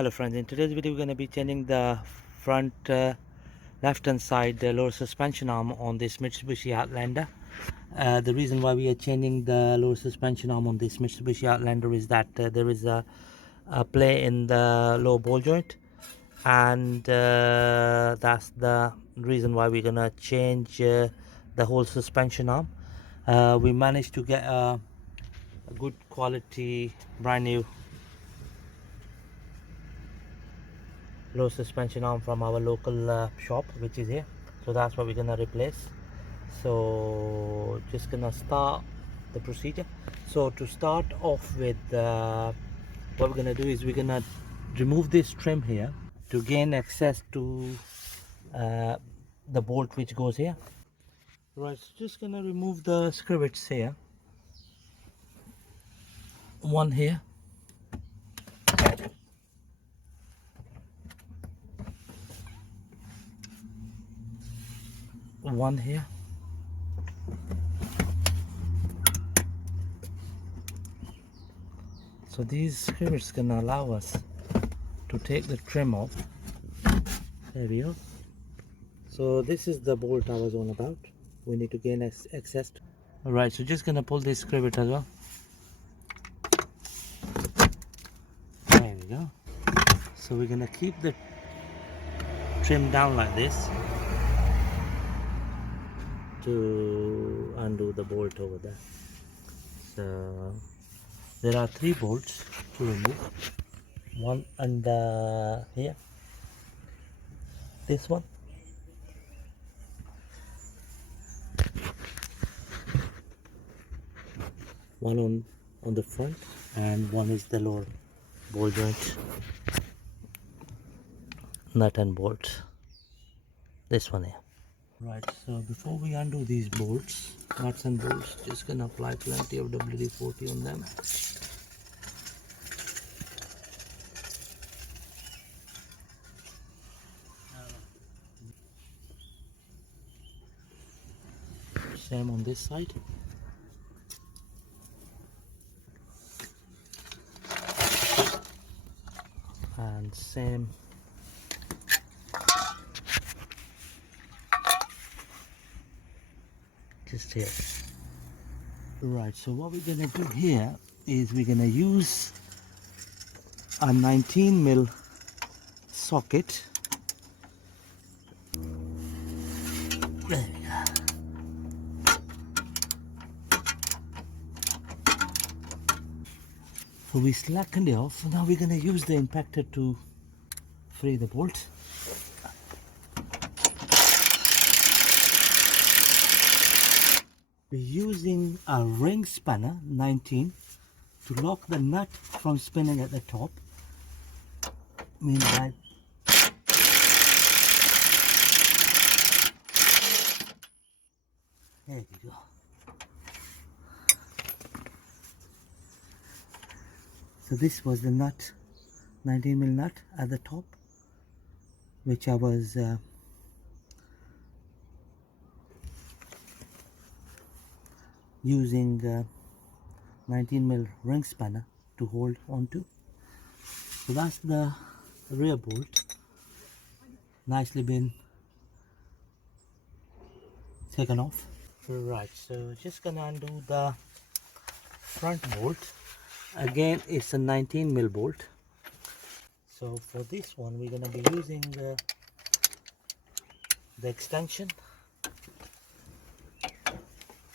Hello friends, in today's video we're going to be changing the front left hand side lower suspension arm on this Mitsubishi Outlander. The reason why we are changing the lower suspension arm on this Mitsubishi Outlander is that there is a play in the lower ball joint, and that's the reason why we're going to change the whole suspension arm. We managed to get a good quality brand new low suspension arm from our local shop, which is here. So that's what we're gonna replace. So just gonna start the procedure. So to start off with, what we're gonna do is we're gonna remove this trim here to gain access to the bolt which goes here. Right, so just gonna remove the skrillettes here. One here, one here, so these skrillettes gonna allow us to take the trim off. There we go. So this is the bolt I was on about. We need to gain access to. Alright, so just gonna pull this skrillettes as well. There we go. So we're gonna keep the trim down like this to undo the bolt over there. So there are 3 bolts to remove. One under here, this one, one on the front, and one is the lower ball joint nut and bolt, this one here. Right, so before we undo these bolts, nuts and bolts, just gonna apply plenty of WD-40 on them. Same on this side. And same just here. Right, so what we're gonna do here is we're gonna use a 19mm socket. There we go. So we slackened it off. Now we're gonna use the impactor to free the bolt. We're using a ring spanner 19 to lock the nut from spinning at the top. Meanwhile, there we go. So this was the nut, 19mm nut at the top, which I was using 19mm ring spanner to hold onto. So that's the rear bolt, nicely been taken off. Right, so just gonna undo the front bolt. Again, it's a 19mm bolt. So for this one we're gonna be using the extension.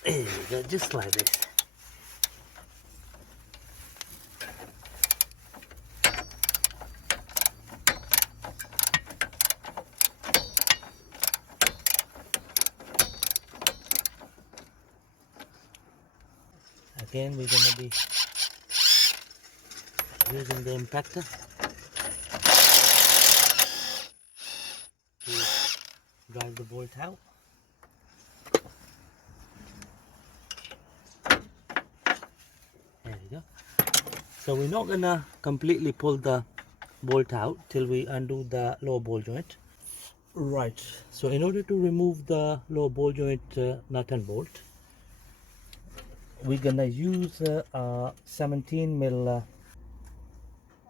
There you go, just like this. Again, we're gonna be using the impactor to drive the bolt out. There we go. So we're not gonna completely pull the bolt out till we undo the lower ball joint. Right, so in order to remove the lower ball joint nut and bolt, we're gonna use a 17mm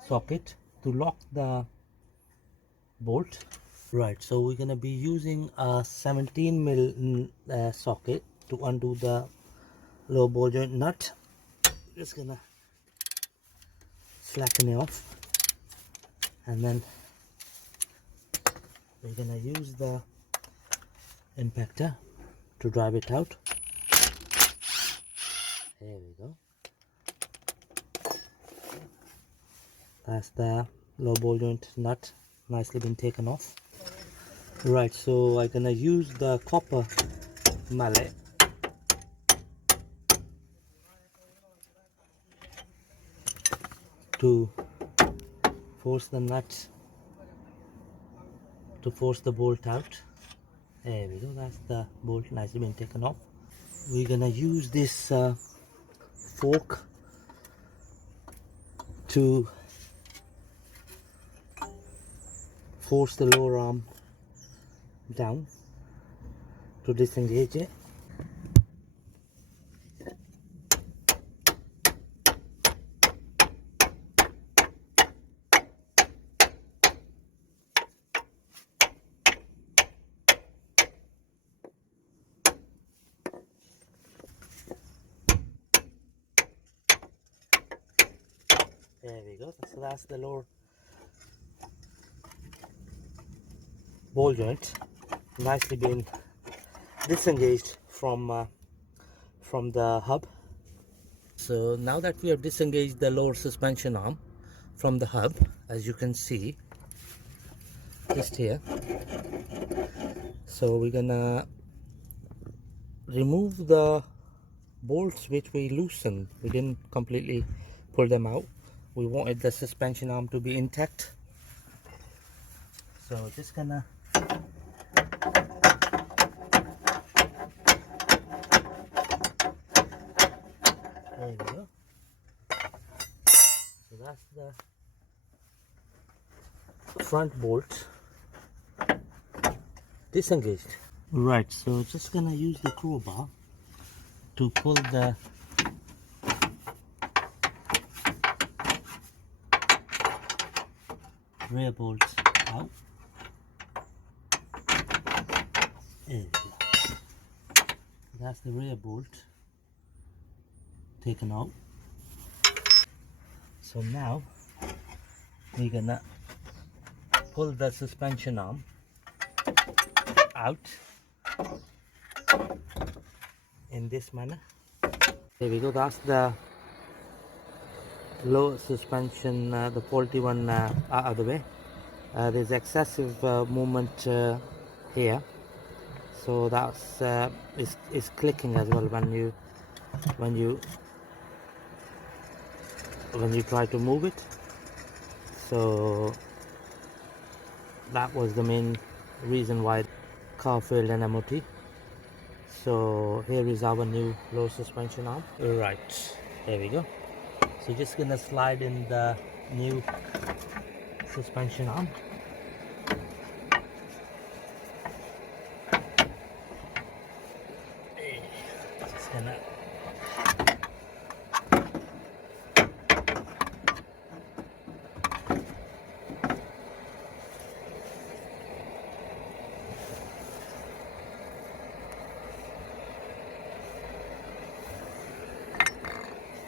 socket to lock the bolt. Right, so we're gonna be using a 17 mil socket to undo the low ball joint nut. Just gonna slacken it off, and then we're gonna use the impactor to drive it out. There we go. That's the low ball joint nut nicely been taken off. Right, so I'm gonna use the copper mallet to force the nut, to force the bolt out. There we go, that's the bolt nicely been taken off. We're gonna use this fork to force the lower arm down to disengage it. There we go, so that's the lower ball joint nicely been disengaged from the hub. So now that we have disengaged the lower suspension arm from the hub, as you can see just here, so we're gonna remove the bolts which we loosened. We didn't completely pull them out. We wanted the suspension arm to be intact, so just gonna there we go. So that's the front bolt disengaged. Right, so just gonna use the crowbar to pull the rear bolts out. There we go. That's the rear bolt taken out. So now we're gonna pull the suspension arm out in this manner. There we go, that's the low suspension, the faulty one out of the way. There's excessive movement here, so that's is clicking as well when you try to move it. So that was the main reason why the car failed an MOT. So here is our new low suspension arm. Right, there we go. So just gonna slide in the new suspension arm. Just gonna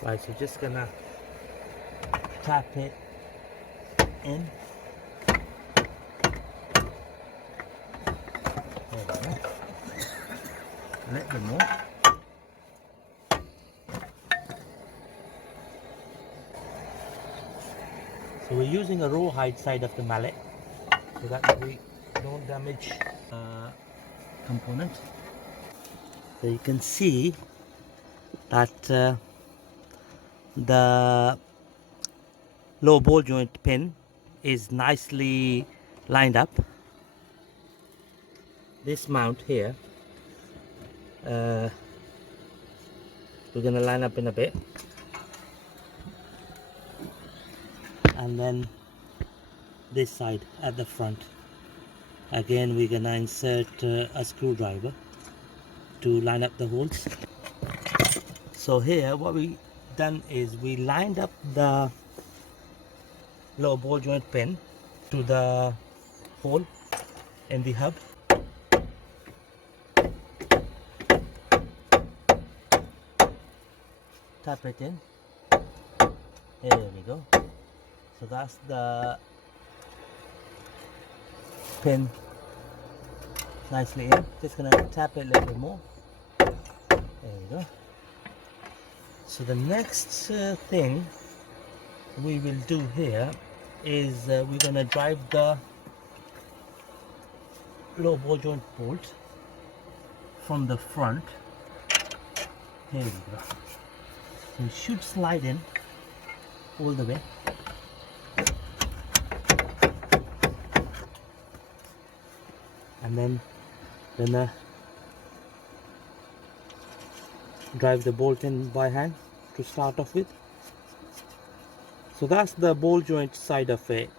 right, so just gonna tap it in. There we go. Let them know. So we're using a rawhide side of the mallet so that we don't damage component. So you can see that the low ball joint pin is nicely lined up. This mount here, we're gonna line up in a bit, and then this side at the front again we're gonna insert a screwdriver to line up the holes. So here what we done is we lined up the lower ball joint pin to the hole in the hub. Tap it in. There we go. So that's the pin nicely in. Just gonna tap it a little bit more. There we go. So the next thing we will do here is we're gonna drive the lower ball joint bolt from the front. Here we go. So it should slide in all the way. And then gonna drive the bolt in by hand to start off with. So that's the ball joint side of it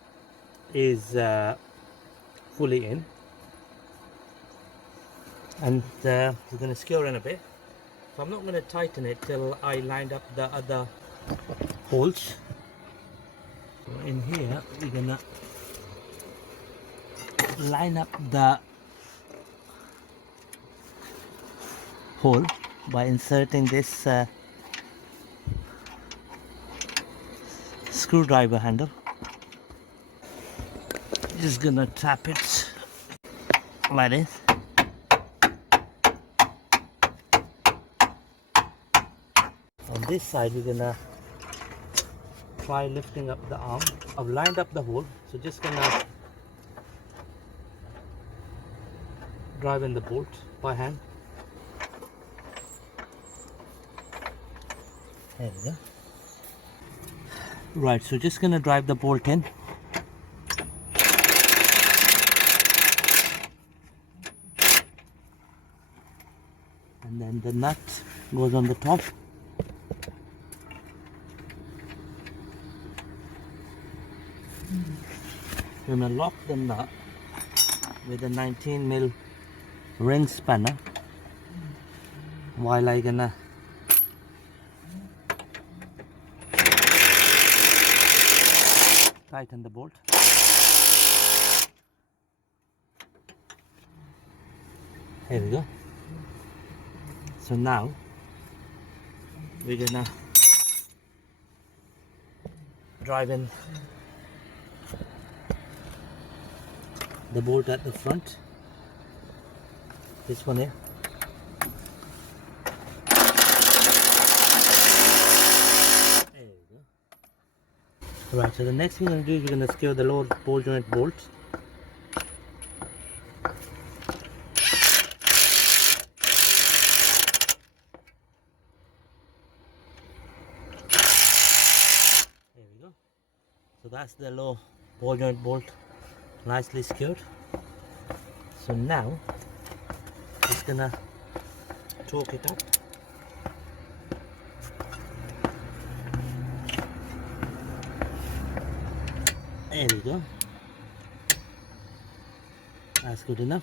is fully in, and we're going to secure in a bit. So I'm not going to tighten it till I lined up the other holes. So in here we're going to line up the hole by inserting this screwdriver handle. Just gonna tap it like this. On this side we're gonna try lifting up the arm. I've lined up the hole, so just gonna drive in the bolt by hand. There we go. Right, so just gonna drive the bolt in. And then the nut goes on the top. We're gonna lock the nut with a 19mm ring spanner while I'm gonna tighten the bolt. Here we go. So now we're gonna drive in the bolt at the front. This one here. There we go. Right, so the next thing we're going to do is we're going to secure the lower ball joint bolts. There we go. So that's the low ball joint bolt nicely secured. So now just gonna torque it up. There we go. That's good enough.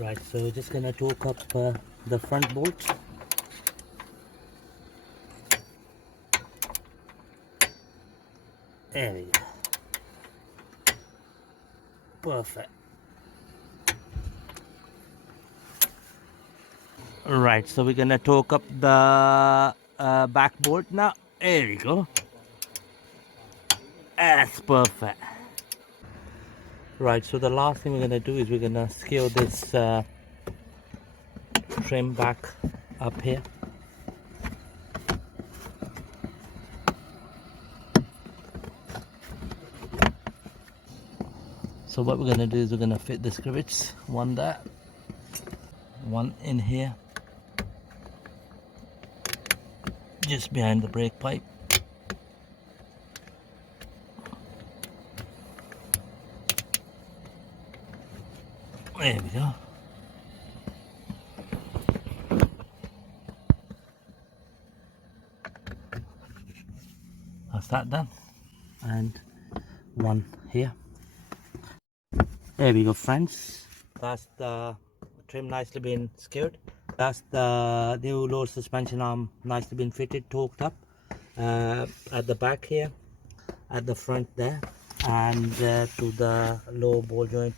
Right, so just gonna torque up the front bolt. There we go. Perfect. Right, so we're gonna torque up the back bolt now. There we go. That's perfect. Right, so the last thing we're gonna do is we're gonna secure this trim back up here. So what we're gonna do is we're gonna fit the skrillettes, one there, one in here, just behind the brake pipe. There we go. That's that done. And one here. There we go, friends. That's the trim nicely been secured. That's the new lower suspension arm, nicely been fitted, torqued up at the back here, at the front there, and to the lower ball joint